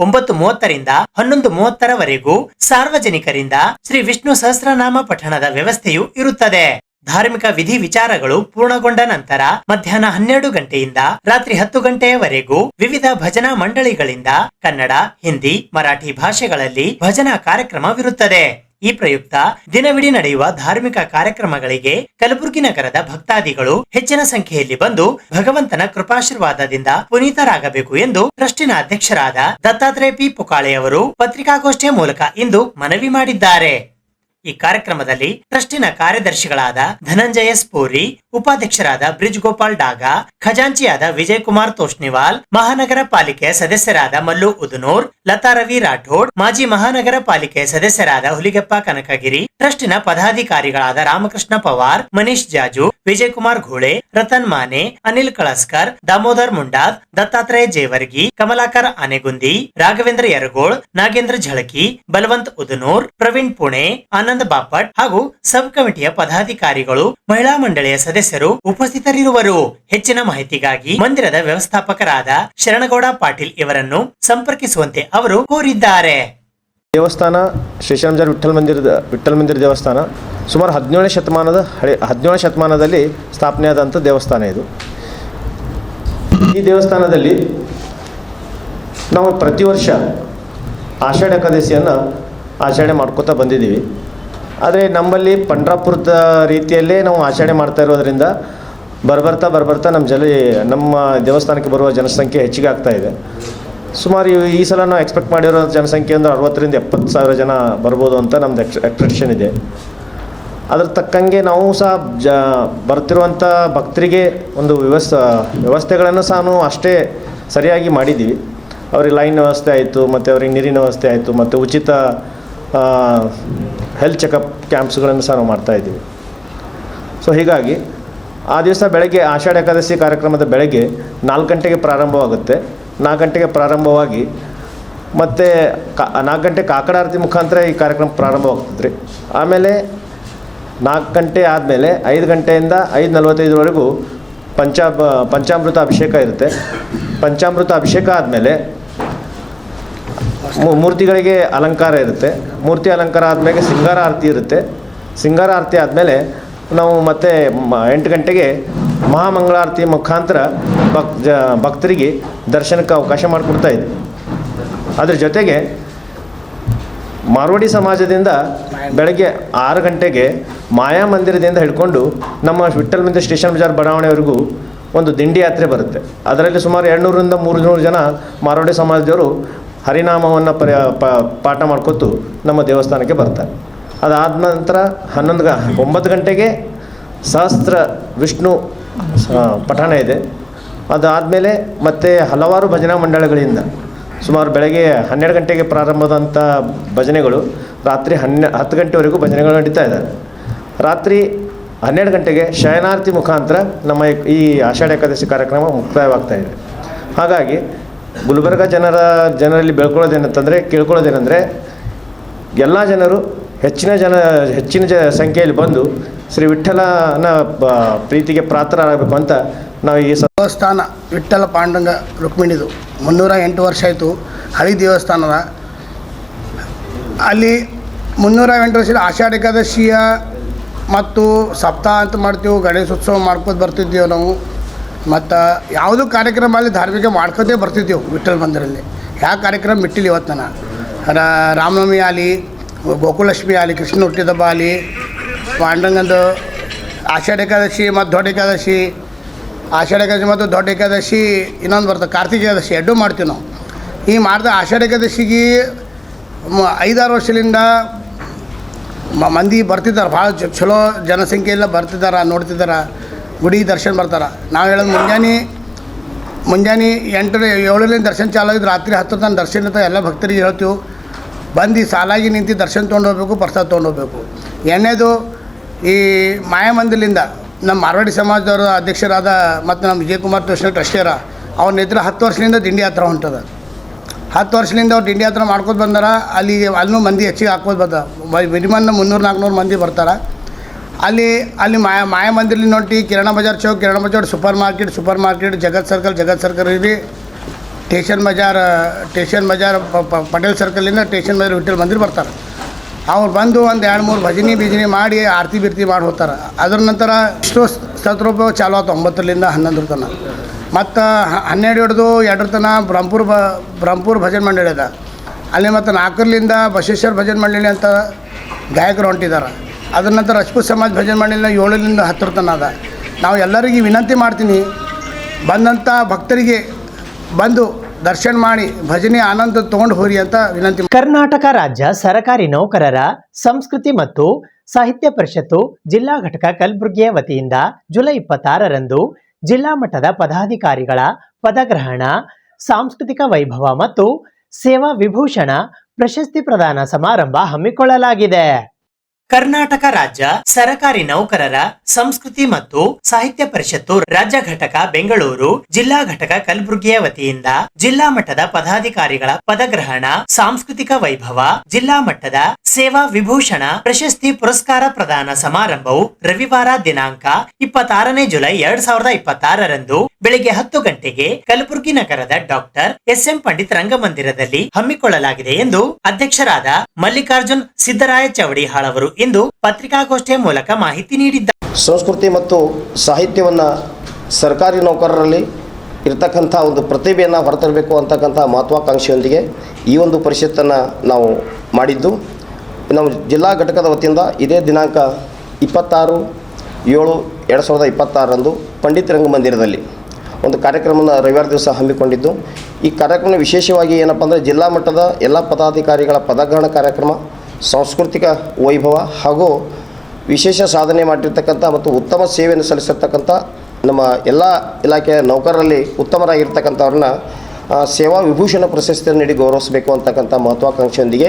9:30ರಿಂದ 11:30ರವರೆಗೂ ಸಾರ್ವಜನಿಕರಿಂದ ಶ್ರೀ ವಿಷ್ಣು ಸಹಸ್ರನಾಮ ಪಠಣದ ವ್ಯವಸ್ಥೆಯೂ ಇರುತ್ತದೆ. ಧಾರ್ಮಿಕ ವಿಧಿ ವಿಚಾರಗಳು ಪೂರ್ಣಗೊಂಡ ನಂತರ ಮಧ್ಯಾಹ್ನ 12 ಗಂಟೆಯಿಂದ ರಾತ್ರಿ 10 ಗಂಟೆಯವರೆಗೂ ವಿವಿಧ ಭಜನಾ ಮಂಡಳಿಗಳಿಂದ ಕನ್ನಡ, ಹಿಂದಿ, ಮರಾಠಿ ಭಾಷೆಗಳಲ್ಲಿ ಭಜನಾ ಕಾರ್ಯಕ್ರಮವಿರುತ್ತದೆ. ಈ ಪ್ರಯುಕ್ತ ದಿನವಿಡೀ ನಡೆಯುವ ಧಾರ್ಮಿಕ ಕಾರ್ಯಕ್ರಮಗಳಿಗೆ ಕಲಬುರಗಿ ನಗರದ ಭಕ್ತಾದಿಗಳು ಹೆಚ್ಚಿನ ಸಂಖ್ಯೆಯಲ್ಲಿ ಬಂದು ಭಗವಂತನ ಕೃಪಾಶೀರ್ವಾದದಿಂದ ಪುನೀತರಾಗಬೇಕು ಎಂದು ಟ್ರಸ್ಟಿನ ಅಧ್ಯಕ್ಷರಾದ ದತ್ತಾತ್ರೇಯ ಪಿ ಪುಕಾಳೆ ಅವರು ಪತ್ರಿಕಾಗೋಷ್ಠಿಯ ಮೂಲಕ ಇಂದು ಮನವಿ ಮಾಡಿದ್ದಾರೆ. ಈ ಕಾರ್ಯಕ್ರಮದಲ್ಲಿ ಟ್ರಸ್ಟಿನ ಕಾರ್ಯದರ್ಶಿಗಳಾದ ಧನಂಜಯ ಸ್ಪೂರಿ, ಉಪಾಧ್ಯಕ್ಷರಾದ ಬ್ರಿಜ್ ಗೋಪಾಲ್ ಡಾಗಾ, ಖಜಾಂಚಿಯಾದ ವಿಜಯ್ ಕುಮಾರ್ ತೋಷ್ನಿವಾಲ್, ಮಹಾನಗರ ಪಾಲಿಕೆಯ ಸದಸ್ಯರಾದ ಮಲ್ಲು ಉದನೂರ್, ಲತಾ ರವಿ ರಾಠೋಡ್, ಮಾಜಿ ಮಹಾನಗರ ಪಾಲಿಕೆಯ ಸದಸ್ಯರಾದ ಹುಲಿಗೆಪ್ಪ ಕನಕಗಿರಿ, ಟ್ರಸ್ಟಿನ ಪದಾಧಿಕಾರಿಗಳಾದ ರಾಮಕೃಷ್ಣ ಪವಾರ್, ಮನೀಶ್ ಜಾಜು, ವಿಜಯ್ ಕುಮಾರ್ ಘೋಳೆ, ರತನ್ ಮಾನೆ, ಅನಿಲ್ ಕಳಸ್ಕರ್, ದಾಮೋದರ್ ಮುಂಡಾದ್, ದತ್ತಾತ್ರೇಯ ಜೇವರ್ಗಿ, ಕಮಲಾಕರ್ ಆನೆಗುಂದಿ, ರಾಘವೇಂದ್ರ ಯರಗೋಳ್, ನಾಗೇಂದ್ರ ಝಳಕಿ, ಬಲವಂತ್ ಉದನೂರ್, ಪ್ರವೀಣ್ ಪುಣೆ, ಆನಂದ್ ಬಾಪಟ್ ಹಾಗೂ ಸಬ್ ಕಮಿಟಿಯ ಪದಾಧಿಕಾರಿಗಳು, ಮಹಿಳಾ ಮಂಡಳಿಯ ಸದಸ್ಯರು ಉಪಸ್ಥಿತರಿರುವರು. ಹೆಚ್ಚಿನ ಮಾಹಿತಿಗಾಗಿ ಮಂದಿರದ ವ್ಯವಸ್ಥಾಪಕರಾದ ಶರಣಗೌಡ ಪಾಟೀಲ್ ಇವರನ್ನು ಸಂಪರ್ಕಿಸುವಂತೆ ಅವರು ಕೋರಿದ್ದಾರೆ. ದೇವಸ್ಥಾನ ಶ್ರೀಶೈಲಂ ವಿಠ್ಠಲ ಮಂದಿರ ದೇವಸ್ಥಾನ ಸುಮಾರು 17ನೇ ಶತಮಾನದಲ್ಲಿ ಸ್ಥಾಪನೆಯಾದಂಥ ದೇವಸ್ಥಾನ ಇದು. ಈ ದೇವಸ್ಥಾನದಲ್ಲಿ ನಾವು ಪ್ರತಿ ವರ್ಷ ಆಷಾಢ ಏಕಾದಶಿಯನ್ನು ಆಚರಣೆ ಮಾಡ್ಕೋತಾ ಬಂದಿದ್ದೀವಿ. ಆದರೆ ನಮ್ಮಲ್ಲಿ ಪಂಡ್ರಾಪುರದ ರೀತಿಯಲ್ಲೇ ನಾವು ಆಚರಣೆ ಮಾಡ್ತಾ ಇರೋದರಿಂದ ಬರ್ಬರ್ತಾ ನಮ್ಮ ದೇವಸ್ಥಾನಕ್ಕೆ ಬರುವ ಜನಸಂಖ್ಯೆ ಹೆಚ್ಚಿಗೆ ಆಗ್ತಾ ಇದೆ. ಸುಮಾರು ಈ ಸಲ ನಾವು ಎಕ್ಸ್ಪೆಕ್ಟ್ ಮಾಡಿರೋ ಜನಸಂಖ್ಯೆ ಒಂದು 60,000 ರಿಂದ 70,000 ಜನ ಬರ್ಬೋದು ಅಂತ ನಮ್ಮದು ಎಕ್ಸ್ಪೆಕ್ಟೇಷನ್ ಇದೆ. ಅದ್ರ ತಕ್ಕಂಗೆ ನಾವು ಸಹ ಬರ್ತಿರುವಂಥ ಭಕ್ತರಿಗೆ ಒಂದು ವ್ಯವಸ್ಥೆಗಳನ್ನು ಸಹ ನಾವು ಅಷ್ಟೇ ಸರಿಯಾಗಿ ಮಾಡಿದ್ದೀವಿ. ಅವ್ರಿಗೆ ಲೈನ್ ವ್ಯವಸ್ಥೆ ಆಯಿತು, ಮತ್ತು ಅವ್ರಿಗೆ ನೀರಿನ ವ್ಯವಸ್ಥೆ ಆಯಿತು, ಮತ್ತು ಉಚಿತ ಹೆಲ್ತ್ ಚೆಕಪ್ ಕ್ಯಾಂಪ್ಸ್ಗಳನ್ನು ಸಹ ನಾವು ಮಾಡ್ತಾಯಿದ್ದೀವಿ. ಸೊ ಹೀಗಾಗಿ ಆ ದಿವಸ ಬೆಳಗ್ಗೆ ಆಷಾಢ ಏಕಾದಶಿ ಕಾರ್ಯಕ್ರಮದ ಬೆಳಗ್ಗೆ 4 ಗಂಟೆಗೆ ಪ್ರಾರಂಭವಾಗುತ್ತೆ. 4 ಗಂಟೆಗೆ ಪ್ರಾರಂಭವಾಗಿ ಮತ್ತು 4 ಗಂಟೆ ಕಾಕಡ ಆರತಿ ಮುಖಾಂತರ ಈ ಕಾರ್ಯಕ್ರಮ ಪ್ರಾರಂಭವಾಗ್ತದೆ ರೀ. ಆಮೇಲೆ 4 ಗಂಟೆ ಆದಮೇಲೆ 5 ಗಂಟೆಯಿಂದ 5:45ವರೆಗೂ ಪಂಚಾಮೃತ ಅಭಿಷೇಕ ಇರುತ್ತೆ. ಪಂಚಾಮೃತ ಅಭಿಷೇಕ ಆದಮೇಲೆ ಮೂರ್ತಿಗಳಿಗೆ ಅಲಂಕಾರ ಇರುತ್ತೆ. ಮೂರ್ತಿ ಅಲಂಕಾರ ಆದಮೇಲೆ ಸಿಂಗಾರ ಆರತಿ ಇರುತ್ತೆ. ಸಿಂಗಾರ ಆರತಿ ಆದಮೇಲೆ ನಾವು ಮತ್ತೆ 8 ಗಂಟೆಗೆ ಮಹಾಮಂಗಳಾರತಿ ಮುಖಾಂತರ ಭಕ್ತರಿಗೆ ದರ್ಶನಕ್ಕೆ ಅವಕಾಶ ಮಾಡಿಕೊಡ್ತಾ ಇದ್ವಿ. ಅದ್ರ ಜೊತೆಗೆ ಮಾರ್ವಾಡಿ ಸಮಾಜದಿಂದ ಬೆಳಗ್ಗೆ 6 ಗಂಟೆಗೆ ಮಾಯಾ ಮಂದಿರದಿಂದ ಹಿಡ್ಕೊಂಡು ನಮ್ಮ ವಿಠ್ಠಲ ಮಂದಿರ ಸ್ಟೇಷನ್ ಬಜಾರ್ ಬಡಾವಣೆವರೆಗೂ ಒಂದು ದಿಂಡಿ ಯಾತ್ರೆ ಬರುತ್ತೆ. ಅದರಲ್ಲಿ ಸುಮಾರು 200 ರಿಂದ 300 ಜನ ಮಾರ್ವಾಡಿ ಸಮಾಜದವರು ಹರಿನಾಮವನ್ನು ಪಾಠ ಮಾಡ್ಕೊತು ನಮ್ಮ ದೇವಸ್ಥಾನಕ್ಕೆ ಬರ್ತಾರೆ. ಅದಾದ ನಂತರ 9 ಗಂಟೆಗೆ ಸಹಸ್ರ ವಿಷ್ಣು ಪಠಣ ಇದೆ. ಅದಾದಮೇಲೆ ಮತ್ತೆ ಹಲವಾರು ಭಜನಾ ಮಂಡಳಗಳಿಂದ ಸುಮಾರು ಬೆಳಗ್ಗೆ 12 ಗಂಟೆಗೆ ಪ್ರಾರಂಭವಾದಂಥ ಭಜನೆಗಳು ರಾತ್ರಿ 10 ಗಂಟೆವರೆಗೂ ಭಜನೆಗಳು ನಡೀತಾ ಇದ್ದಾರೆ. ರಾತ್ರಿ 12 ಗಂಟೆಗೆ ಶಯನಾರತಿ ಮುಖಾಂತರ ನಮ್ಮ ಈ ಆಷಾಢ ಏಕಾದಶಿ ಕಾರ್ಯಕ್ರಮ ಮುಕ್ತಾಯವಾಗ್ತಾ ಇದೆ. ಹಾಗಾಗಿ ಗುಲ್ಬರ್ಗ ಜನರಲ್ಲಿ ಕೇಳ್ಕೊಳ್ಳೋದೇನೆಂದರೆ ಎಲ್ಲ ಜನರು ಹೆಚ್ಚಿನ ಸಂಖ್ಯೆಯಲ್ಲಿ ಬಂದು ಶ್ರೀ ವಿಠ್ಠಲನ ಪ್ರೀತಿಗೆ ಪಾತ್ರರಾಗಬೇಕು ಅಂತ ನಾವು ಈ ದೇವಸ್ಥಾನ ವಿಠ್ಠಲ ಪಾಂಡುರಂಗ ರುಕ್ಮಿಣಿದು 308 ವರ್ಷ ಆಯಿತು. ಹಳಿ ದೇವಸ್ಥಾನದ ಅಲ್ಲಿ 308 ವರ್ಷದ ಆಷಾಢ ಏಕಾದಶಿಯ ಮತ್ತು ಸಪ್ತಾಹ ಅಂತ ಮಾಡ್ತೀವಿ, ಗಣೇಶೋತ್ಸವ ಮಾಡ್ಕೊಂಡು ಬರ್ತಿದ್ದೀವಿ ನಾವು. ಮತ್ತು ಯಾವುದೂ ಕಾರ್ಯಕ್ರಮ ಅಲ್ಲಿ ಧಾರ್ಮಿಕ ಮಾಡ್ಕೋತೇ ಬರ್ತಿದ್ದೀವಿ ವಿಠ್ಠಲ ಮಂದಿರಲ್ಲಿ. ಯಾವ ಕಾರ್ಯಕ್ರಮ ಬಿಟ್ಟಿಲ್ಲ ಇವತ್ತು ನಾನು. ರಾಮನವಮಿ ಆಗಲಿ, ಗೋಕುಲಕ್ಷ್ಮಿ ಆಗಲಿ, ಕೃಷ್ಣ ಹುಟ್ಟಿದಬ್ಬ ಆಗಲಿ, ಪಾಂಡುರಂಗಂದು ಆಷಾಢ ಏಕಾದಶಿ ಮತ್ತು ದೊಡ್ಡ ಏಕಾದಶಿ, ಆಷಾಢ ಏಕಾದಶಿ ಮತ್ತು ದೊಡ್ಡ ಏಕಾದಶಿ ಇನ್ನೊಂದು ಬರ್ತದೆ ಕಾರ್ತಿಕ ಏಕಾದಶಿ, ಎರಡೂ ಮಾಡ್ತೀವಿ ನಾವು. ಈ ಮಾಡಿದ ಆಷಾಢ ಏಕಾದಶಿಗೆ 5-6 ವರ್ಷದಿಂದ ಮಂದಿ ಬರ್ತಿದ್ದಾರೆ. ಭಾಳ ಚಲೋ ಜನಸಂಖ್ಯೆಯೆಲ್ಲ ಬರ್ತಿದ್ದಾರೆ, ನೋಡ್ತಿದ್ದಾರೆ, ಗುಡಿ ದರ್ಶನ ಬರ್ತಾರೆ. ನಾವು ಹೇಳೋದು ಮುಂಜಾನೆ 7 ದರ್ಶನ ಚಾಲು ಆಗಿದ್ದು ರಾತ್ರಿ 10 ತನಕ ದರ್ಶನ ಇರ್ತಾವೆ. ಎಲ್ಲ ಭಕ್ತರಿಗೆ ಹೇಳ್ತೀವಿ, ಬಂದು ಸಾಲಾಗಿ ನಿಂತು ದರ್ಶನ ತೊಗೊಂಡು ಹೋಗ್ಬೇಕು, ಪ್ರಸಾದ ತೊಗೊಂಡು ಹೋಗ್ಬೇಕು. ಎಣ್ಣೆದು ಈ ಮಾಯಾಮಂದಿರದಿಂದ ನಮ್ಮ ಮಾರ್ವಾಡಿ ಸಮಾಜದವರು ಅಧ್ಯಕ್ಷರಾದ ಮತ್ತು ನಮ್ಮ ವಿಜಯಕುಮಾರ್ ಟ್ರಸ್ಟಿಯರ ಅವ್ರ ನೇತೃತ್ವ 10 ವರ್ಷದಿಂದ ದಿಂಡಿ ಯಾತ್ರೆ ಹೊಂಟದ. 10 ವರ್ಷದಿಂದ ಅವ್ರು ದಿಂಡಿ ಯಾತ್ರೆ ಮಾಡ್ಕೊಂಡು ಬಂದಾರ. ಅಲ್ಲೂ ಮಂದಿ ಹೆಚ್ಚಿಗೆ ಹಾಕ್ಬೋದು ಬಂದ. ಮಿನಿಮಮ್ 300-400 ಮಂದಿ ಬರ್ತಾರೆ. ಅಲ್ಲಿ ಮಾಯಾಮಂದಿರಲಿ ನೋಡಿ ಕಿರಾಣ ಬಜಾರ್ ಚೌಕ್, ಕಿರಾಣ ಬಜಾರ್, ಸೂಪರ್ ಮಾರ್ಕೆಟ್, ಜಗತ್ ಸರ್ಕಲ್ ಇರಿ, ಸ್ಟೇಷನ್ ಬಜಾರ್ ಪಟೇಲ್ ಸರ್ಕಲಿಂದ ಸ್ಟೇಷನ್ ಬಜಾರ್ ವಿಠ್ಠಲ ಮಂದಿರ ಬರ್ತಾರೆ. ಅವ್ರು ಬಂದು ಒಂದು 2-3 ಭಜನೆ ಮಾಡಿ ಆರತಿ ಮಾಡಿ ಹೋಗ್ತಾರೆ. ಅದರ ನಂತರ ಇಷ್ಟು ಸತ್ರೂಪ ಚಾಲು ಆಯ್ತು 9 ರಿಂದ 11 ತನಕ. ಮತ್ತು 12 ಹಿಡಿದು 2 ತನಕ ಬ್ರಹ್ಮಪುರ ಭಜನೆ ಮಂಡಳಿ ಅದ. ಅಲ್ಲಿ ಮತ್ತು 4 ರಿಂದ ಬಸವೇಶ್ವರ ಭಜನೆ ಮಂಡಳಿ ಅಂತ ಗಾಯಕರು ಹೊಂಟಿದ್ದಾರೆ. ಅದರ ನಂತರ ರಜಪೂತ್ ಸಮಾಜ ಭಜನೆ ಮಂಡಳಿನ 7 ರಿಂದ 10 ತನಕ ಅದ. ನಾವು ಎಲ್ಲರಿಗೂ ವಿನಂತಿ ಮಾಡ್ತೀನಿ, ಬಂದಂಥ ಭಕ್ತರಿಗೆ ಬಂದು ದರ್ಶನ ಮಾಡಿ ಭಜನೆ ಆನಂದ ತಗೊಂಡು ಹೋರಿ ಅಂತ ವಿನಂತಿ. ಕರ್ನಾಟಕ ರಾಜ್ಯ ಸರಕಾರಿ ನೌಕರರ ಸಂಸ್ಕೃತಿ ಮತ್ತು ಸಾಹಿತ್ಯ ಪರಿಷತ್ತು ಜಿಲ್ಲಾ ಘಟಕ ಕಲಬುರಗಿಯ ವತಿಯಿಂದ ಜುಲೈ 26ರಂದು ಜಿಲ್ಲಾ ಮಟ್ಟದ ಪದಾಧಿಕಾರಿಗಳ ಪದಗ್ರಹಣ, ಸಾಂಸ್ಕೃತಿಕ ವೈಭವ ಮತ್ತು ಸೇವಾ ವಿಭೂಷಣ ಪ್ರಶಸ್ತಿ ಪ್ರದಾನ ಸಮಾರಂಭ ಹಮ್ಮಿಕೊಳ್ಳಲಾಗಿದೆ. ಕರ್ನಾಟಕ ರಾಜ್ಯ ಸರಕಾರಿ ನೌಕರರ ಸಂಸ್ಕೃತಿ ಮತ್ತು ಸಾಹಿತ್ಯ ಪರಿಷತ್ತು ರಾಜ್ಯ ಘಟಕ ಬೆಂಗಳೂರು, ಜಿಲ್ಲಾ ಘಟಕ ಕಲಬುರಗಿಯ ವತಿಯಿಂದ ಜಿಲ್ಲಾ ಮಟ್ಟದ ಪದಾಧಿಕಾರಿಗಳ ಪದಗ್ರಹಣ, ಸಾಂಸ್ಕೃತಿಕ ವೈಭವ, ಜಿಲ್ಲಾ ಮಟ್ಟದ ಸೇವಾ ವಿಭೂಷಣ ಪ್ರಶಸ್ತಿ ಪುರಸ್ಕಾರ ಪ್ರದಾನ ಸಮಾರಂಭವು ರವಿವಾರ ದಿನಾಂಕ 26ನೇ ಜುಲೈ 2026ರಂದು ಬೆಳಿಗ್ಗೆ 10 ಗಂಟೆಗೆ ಕಲಬುರಗಿ ನಗರದ ಡಾಕ್ಟರ್ ಎಸ್.ಎಂ. ಪಂಡಿತ್ ರಂಗಮಂದಿರದಲ್ಲಿ ಹಮ್ಮಿಕೊಳ್ಳಲಾಗಿದೆ ಎಂದು ಅಧ್ಯಕ್ಷರಾದ ಮಲ್ಲಿಕಾರ್ಜುನ್ ಸಿದ್ದರಾಯ ಚವಡಿಹಾಳ್ ಅವರು ಇಂದು ಪತ್ರಿಕಾಗೋಷ್ಠಿಯ ಮೂಲಕ ಮಾಹಿತಿ ನೀಡಿದ್ದಾರೆ. ಸಂಸ್ಕೃತಿ ಮತ್ತು ಸಾಹಿತ್ಯವನ್ನು ಸರ್ಕಾರಿ ನೌಕರರಲ್ಲಿ ಇರತಕ್ಕಂಥ ಒಂದು ಪ್ರತಿಭೆಯನ್ನು ಹೊರತರಬೇಕು ಅಂತಕ್ಕಂಥ ಮಹತ್ವಾಕಾಂಕ್ಷೆಯೊಂದಿಗೆ ಈ ಒಂದು ಪರಿಷತ್ತನ್ನು ನಾವು ಮಾಡಿದ್ದು. ನಾವು ಜಿಲ್ಲಾ ಘಟಕದ ವತಿಯಿಂದ ಇದೇ ದಿನಾಂಕ 26/7/2026ರಂದು ಪಂಡಿತ್ ರಂಗಮಂದಿರದಲ್ಲಿ ಒಂದು ಕಾರ್ಯಕ್ರಮವನ್ನು ರವಿವಾರ ದಿವಸ ಹಮ್ಮಿಕೊಂಡಿದ್ದು. ಈ ಕಾರ್ಯಕ್ರಮ ವಿಶೇಷವಾಗಿ ಏನಪ್ಪ ಅಂದರೆ ಜಿಲ್ಲಾ ಮಟ್ಟದ ಎಲ್ಲ ಪದಾಧಿಕಾರಿಗಳ ಪದಗ್ರಹಣ ಕಾರ್ಯಕ್ರಮ, ಸಾಂಸ್ಕೃತಿಕ ವೈಭವ ಹಾಗೂ ವಿಶೇಷ ಸಾಧನೆ ಮಾಡಿರ್ತಕ್ಕಂಥ ಮತ್ತು ಉತ್ತಮ ಸೇವೆಯನ್ನು ಸಲ್ಲಿಸಿರ್ತಕ್ಕಂಥ ನಮ್ಮ ಎಲ್ಲ ಇಲಾಖೆಯ ನೌಕರರಲ್ಲಿ ಉತ್ತಮರಾಗಿರ್ತಕ್ಕಂಥವ್ರನ್ನ ಸೇವಾ ವಿಭೂಷಣ ಪ್ರಶಸ್ತಿಯನ್ನು ನೀಡಿ ಗೌರವಿಸಬೇಕು ಅಂತಕ್ಕಂಥ ಮಹತ್ವಾಕಾಂಕ್ಷೆಯೊಂದಿಗೆ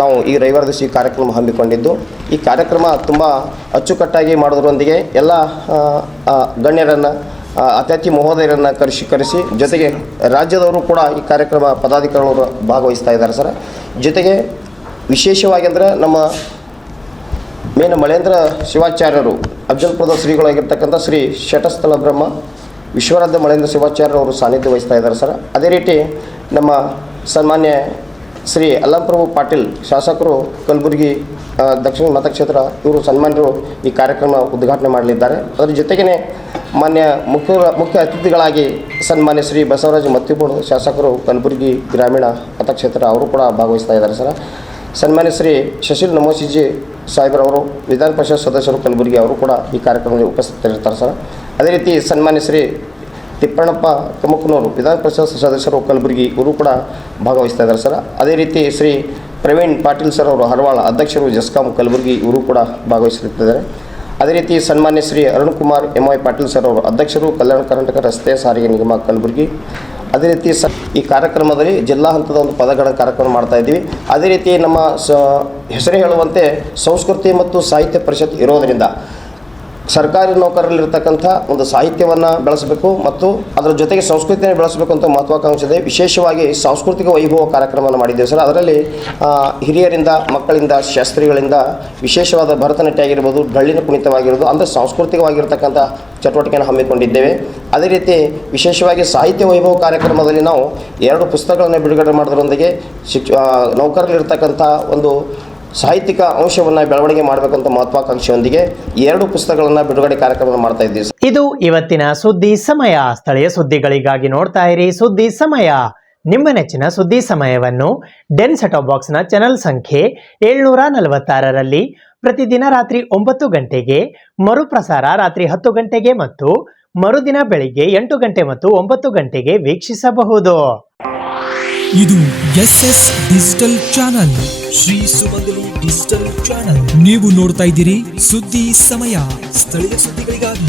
ನಾವು ಈ ರವಿವಾರ ದಿವಸ ಈ ಕಾರ್ಯಕ್ರಮ ಹಮ್ಮಿಕೊಂಡಿದ್ದು. ಈ ಕಾರ್ಯಕ್ರಮ ತುಂಬ ಅಚ್ಚುಕಟ್ಟಾಗಿ ಮಾಡೋದ್ರೊಂದಿಗೆ ಎಲ್ಲ ಗಣ್ಯರನ್ನು, ಅತಿಥಿ ಮಹೋದಯರನ್ನು ಕರೆಸಿ ಜೊತೆಗೆ ರಾಜ್ಯದವರು ಕೂಡ ಈ ಕಾರ್ಯಕ್ರಮ ಪದಾಧಿಕಾರಿಗಳು ಭಾಗವಹಿಸ್ತಾ ಇದ್ದಾರೆ ಸರ್. ಜೊತೆಗೆ ವಿಶೇಷವಾಗಿ ಅಂದರೆ ನಮ್ಮ ಮೇನ ಮಳೇಂದ್ರ ಶಿವಾಚಾರ್ಯರು ಅಫಜಲ್ಪುರದ ಶ್ರೀಗಳಾಗಿರ್ತಕ್ಕಂಥ ಶ್ರೀ ಶಟಸ್ಥಲ ಬ್ರಹ್ಮ ವಿಶ್ವರಾಧ್ಯ ಮಳೇಂದ್ರ ಶಿವಾಚಾರ್ಯರವರು ಸಾನ್ನಿಧ್ಯ ವಹಿಸ್ತಾ ಇದ್ದಾರೆ ಸರ್. ಅದೇ ರೀತಿ ನಮ್ಮ ಸನ್ಮಾನ್ಯ ಶ್ರೀ ಅಲ್ಲಂಪ್ರಭು ಪಾಟೀಲ್ ಶಾಸಕರು ಕಲಬುರಗಿ ದಕ್ಷಿಣ ಮತಕ್ಷೇತ್ರ, ಇವರು ಸನ್ಮಾನ್ಯರು ಈ ಕಾರ್ಯಕ್ರಮ ಉದ್ಘಾಟನೆ ಮಾಡಲಿದ್ದಾರೆ. ಅದರ ಜೊತೆಗೇ ಮಾನ್ಯ ಮುಖ್ಯ ಅತಿಥಿಗಳಾಗಿ ಸನ್ಮಾನ್ಯ ಶ್ರೀ ಬಸವರಾಜ ಮತ್ತಿಬೋಡು ಶಾಸಕರು ಕಲಬುರಗಿ ಗ್ರಾಮೀಣ ಮತಕ್ಷೇತ್ರ, ಅವರು ಕೂಡ ಭಾಗವಹಿಸ್ತಾ ಇದ್ದಾರೆ ಸರ್. ಸನ್ಮಾನ್ಯ ಶ್ರೀ ಶಶಿಲ್ ನಮೋಸಿಜಿ ಸಾಹೇಬ್ರವರು ವಿಧಾನ ಪರಿಷತ್ ಸದಸ್ಯರು ಕಲಬುರಗಿ, ಅವರು ಕೂಡ ಈ ಕಾರ್ಯಕ್ರಮದಲ್ಲಿ ಉಪಸ್ಥಿತರಿರ್ತಾರೆ ಸರ್. ಅದೇ ರೀತಿ ಸನ್ಮಾನ್ಯ ಶ್ರೀ ತಿಪ್ಪಣ್ಣಪ್ಪ ಕಮಕನೂರು ವಿಧಾನ ಪರಿಷತ್ ಸದಸ್ಯರು ಕಲಬುರಗಿ, ಇವರು ಕೂಡ ಭಾಗವಹಿಸ್ತಾ ಇದ್ದಾರೆ ಸರ್. ಅದೇ ರೀತಿ ಶ್ರೀ ಪ್ರವೀಣ್ ಪಾಟೀಲ್ ಸರ್ ಅವರು ಹರವಾಳ ಅಧ್ಯಕ್ಷರು ಜಸ್ಕಾಂ ಕಲಬುರಗಿ, ಇವರು ಕೂಡ ಭಾಗವಹಿಸುತ್ತಿದ್ದಾರೆ. ಅದೇ ರೀತಿ ಸನ್ಮಾನ್ಯ ಶ್ರೀ ಅರುಣ್ ಕುಮಾರ್ ಎಂ.ವೈ. ಪಾಟೀಲ್ ಸರ್ ಅವರು ಅಧ್ಯಕ್ಷರು ಕಲ್ಯಾಣ ಕರ್ನಾಟಕ ರಸ್ತೆ ಸಾರಿಗೆ ನಿಗಮ ಕಲಬುರಗಿ. ಅದೇ ರೀತಿ ಈ ಕಾರ್ಯಕ್ರಮದಲ್ಲಿ ಜಿಲ್ಲಾ ಹಂತದ ಒಂದು ಪದಗ್ರಹಣ ಕಾರ್ಯಕ್ರಮ ಮಾಡ್ತಾ ಇದ್ದೀವಿ. ಅದೇ ರೀತಿ ನಮ್ಮ ಹೆಸರೇ ಹೇಳುವಂತೆ ಸಂಸ್ಕೃತಿ ಮತ್ತು ಸಾಹಿತ್ಯ ಪರಿಷತ್ ಇರೋದರಿಂದ ಸರ್ಕಾರಿ ನೌಕರರಲ್ಲಿರ್ತಕ್ಕಂಥ ಒಂದು ಸಾಹಿತ್ಯವನ್ನು ಬೆಳೆಸಬೇಕು ಮತ್ತು ಅದರ ಜೊತೆಗೆ ಸಂಸ್ಕೃತಿಯನ್ನು ಬೆಳೆಸಬೇಕು ಅಂತ ಮಹತ್ವಾಕಾಂಕ್ಷೆ ಇದೆ. ವಿಶೇಷವಾಗಿ ಸಾಂಸ್ಕೃತಿಕ ವೈಭವ ಕಾರ್ಯಕ್ರಮವನ್ನು ಮಾಡಿದ್ದೇವೆ ಸರ್. ಅದರಲ್ಲಿ ಹಿರಿಯರಿಂದ, ಮಕ್ಕಳಿಂದ, ಶಾಸ್ತ್ರಿಗಳಿಂದ ವಿಶೇಷವಾದ ಭರತನಾಟ್ಯ ಆಗಿರ್ಬೋದು, ಡಳ್ಳಿನ ಕುಣಿತವಾಗಿರ್ಬೋದು, ಅಂದರೆ ಸಾಂಸ್ಕೃತಿಕವಾಗಿರ್ತಕ್ಕಂಥ ಚಟುವಟಿಕೆಯನ್ನು ಹಮ್ಮಿಕೊಂಡಿದ್ದೇವೆ. ಅದೇ ರೀತಿ ವಿಶೇಷವಾಗಿ ಸಾಹಿತ್ಯ ವೈಭವ ಕಾರ್ಯಕ್ರಮದಲ್ಲಿ ನಾವು 2 ಪುಸ್ತಕಗಳನ್ನು ಬಿಡುಗಡೆ ಮಾಡೋದ್ರೊಂದಿಗೆ ನೌಕರರಲ್ಲಿರ್ತಕ್ಕಂಥ ಒಂದು ಸಾಹಿತ್ಯಿಕ ಅಂಶವನ್ನು ಬೆಳವಣಿಗೆ ಮಾಡಬೇಕಂತ ಮಹತ್ವಾಕಾಂಕ್ಷೆಯೊಂದಿಗೆ 2 ಪುಸ್ತಕಗಳನ್ನು ಬಿಡುಗಡೆ ಕಾರ್ಯಕ್ರಮ ಮಾಡ್ತಾ ಇದ್ದೀವಿ. ಇದು ಇವತ್ತಿನ ಸುದ್ದಿ ಸಮಯ. ಸ್ಥಳೀಯ ಸುದ್ದಿಗಳಿಗಾಗಿ ನೋಡ್ತಾ ಇರಿ ಸುದ್ದಿ ಸಮಯ. ನಿಮ್ಮ ನೆಚ್ಚಿನ ಸುದ್ದಿ ಸಮಯವನ್ನು ಡೆನ್ ಸೆಟಾಪ್ ಬಾಕ್ಸ್ನ ಚಾನೆಲ್ ಸಂಖ್ಯೆ 746ರಲ್ಲಿ ಪ್ರತಿದಿನ ರಾತ್ರಿ 9 ಗಂಟೆಗೆ, ಮರುಪ್ರಸಾರ ರಾತ್ರಿ 10 ಗಂಟೆಗೆ ಮತ್ತು ಮರುದಿನ ಬೆಳಿಗ್ಗೆ 8 ಗಂಟೆ ಮತ್ತು 9 ಗಂಟೆಗೆ ವೀಕ್ಷಿಸಬಹುದು. ಇದು SS ಡಿಜಿಟಲ್ ಚಾನಲ್, ಶ್ರೀ ಸುಮಂಗಲಿ ಡಿಜಿಟಲ್ ಚಾನಲ್. ನೀವು ನೋಡ್ತಾ ಇದ್ದೀರಿ ಸುದ್ದಿ ಸಮಯ, ಸ್ಥಳೀಯ ಸುದ್ದಿಗಳಿಗಾಗಿ.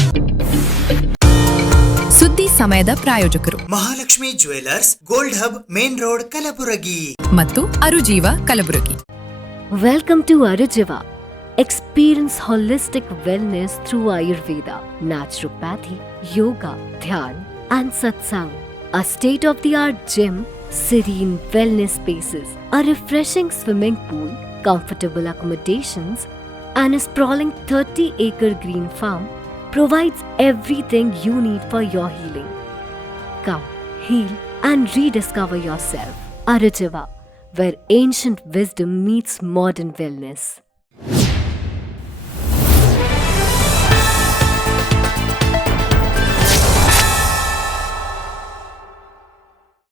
ಸುದ್ದಿ ಸಮಯದ ಪ್ರಾಯೋಜಕರು Mahalakshmi jewellers, gold hub, main road, Kalaburagi ಮತ್ತು ಅರುಜೀವ Kalaburagi. Welcome to Arujiva. Experience holistic wellness through Ayurveda, naturopathy, yoga, dhyan, and satsang. A state-of-the-art gym, serene wellness spaces, a refreshing swimming pool, comfortable accommodations, and a sprawling 30-acre green farm provides everything you need for your healing. Come, heal, and rediscover yourself. Arujiva, where ancient wisdom meets modern wellness.